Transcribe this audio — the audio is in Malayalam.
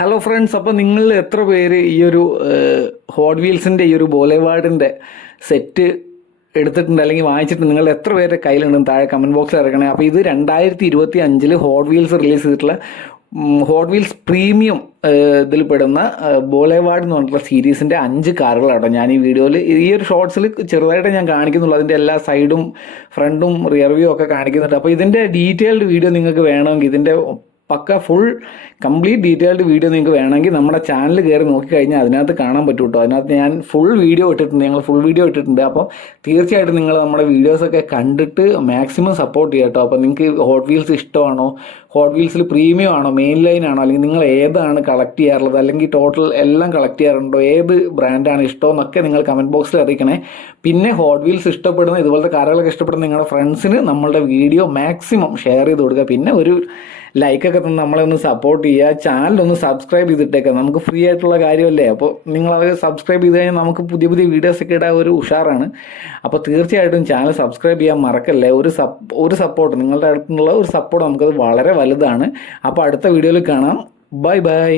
ഹലോ ഫ്രണ്ട്സ്, അപ്പോൾ നിങ്ങളിൽ എത്ര പേര് ഈ ഒരു ഹോട്ട് വീൽസിൻ്റെ ഈ ഒരു ബോളേവാർഡിൻ്റെ സെറ്റ് എടുത്തിട്ടുണ്ട് അല്ലെങ്കിൽ വാങ്ങിച്ചിട്ടുണ്ട്? നിങ്ങൾ എത്ര പേരുടെ കയ്യിലുണ്ടെന്ന് താഴെ കമൻറ്റ് ബോക്സിൽ ഇറക്കണേ. അപ്പോൾ ഇത് 2025 ഹോട്ട് വീൽസ് റിലീസ് ചെയ്തിട്ടുള്ള ഹോട്ട് വീൽസ് പ്രീമിയം ഇതിൽ പെടുന്ന ബോളേവാർഡ് എന്ന് പറഞ്ഞിട്ടുള്ള സീരീസിൻ്റെ 5 കാറുകളാട്ടോ ഞാൻ ഈ വീഡിയോയിൽ ഈ ഒരു ഷോർട്സിൽ ചെറുതായിട്ട് ഞാൻ കാണിക്കുന്നുള്ളൂ. അതിൻ്റെ എല്ലാ സൈഡും ഫ്രണ്ടും റിയർ വ്യൂ ഒക്കെ കാണിക്കുന്നുണ്ട്. അപ്പോൾ ഇതിൻ്റെ ഡീറ്റെയിൽഡ് വീഡിയോ നിങ്ങൾക്ക് വേണമെങ്കിൽ, ഇതിൻ്റെ പക്ക ഫുൾ കംപ്ലീറ്റ് ഡീറ്റെയിൽഡ് വീഡിയോ നിങ്ങൾക്ക് വേണമെങ്കിൽ നമ്മുടെ ചാനൽ കയറി നോക്കിക്കഴിഞ്ഞാൽ അതിനകത്ത് കാണാൻ പറ്റും കേട്ടോ. അതിനകത്ത് ഞാൻ ഫുൾ വീഡിയോ ഇട്ടിട്ടുണ്ട്, ഞങ്ങൾ ഫുൾ വീഡിയോ ഇട്ടിട്ടുണ്ട്. അപ്പോൾ തീർച്ചയായിട്ടും നിങ്ങൾ നമ്മുടെ വീഡിയോസൊക്കെ കണ്ടിട്ട് മാക്സിമം സപ്പോർട്ട് ചെയ്യാം കേട്ടോ. അപ്പോൾ നിങ്ങൾക്ക് ഹോട്ട് വീൽസ് ഇഷ്ടമാണോ, ഹോട്ട് വീൽസിൽ പ്രീമിയം ആണോ, മെയിൻ ലൈൻ ആണോ, അല്ലെങ്കിൽ നിങ്ങൾ ഏതാണ് കളക്ട് ചെയ്യാറുള്ളത്, അല്ലെങ്കിൽ ടോട്ടൽ എല്ലാം കളക്ട് ചെയ്യാറുണ്ടോ, ഏത് ബ്രാൻഡാണ് ഇഷ്ടമെന്നൊക്കെ നിങ്ങൾ കമൻറ്റ് ബോക്സിൽ അറിയിക്കണേ. പിന്നെ ഹോട്ട് വീൽസ് ഇഷ്ടപ്പെടുന്ന, ഇതുപോലത്തെ കാറുകളൊക്കെ ഇഷ്ടപ്പെടുന്ന നിങ്ങളുടെ ഫ്രണ്ട്സിന് നമ്മളുടെ വീഡിയോ മാക്സിമം ഷെയർ ചെയ്ത് കൊടുക്കുക. പിന്നെ ഒരു ലൈക്കൊക്കെ തന്ന് നമ്മളെ ഒന്ന് സപ്പോർട്ട് ചെയ്യുക. ചാനലൊന്ന് സബ്സ്ക്രൈബ് ചെയ്തിട്ടേക്കാം, നമുക്ക് ഫ്രീ ആയിട്ടുള്ള കാര്യമല്ലേ. അപ്പോൾ നിങ്ങളത് സബ്സ്ക്രൈബ് ചെയ്ത് കഴിഞ്ഞാൽ നമുക്ക് പുതിയ പുതിയ വീഡിയോസൊക്കെ ഇടാൻ ഒരു ഉഷാറാണ്. അപ്പോൾ തീർച്ചയായിട്ടും ചാനൽ സബ്സ്ക്രൈബ് ചെയ്യാൻ മറക്കല്ലേ. ഒരു സപ്പോർട്ട്, നിങ്ങളുടെ അടുത്തുള്ള ഒരു സപ്പോർട്ട് നമുക്കത് വളരെ വലുതാണ്. അപ്പോൾ അടുത്ത വീഡിയോയിൽ കാണാം. Bye bye.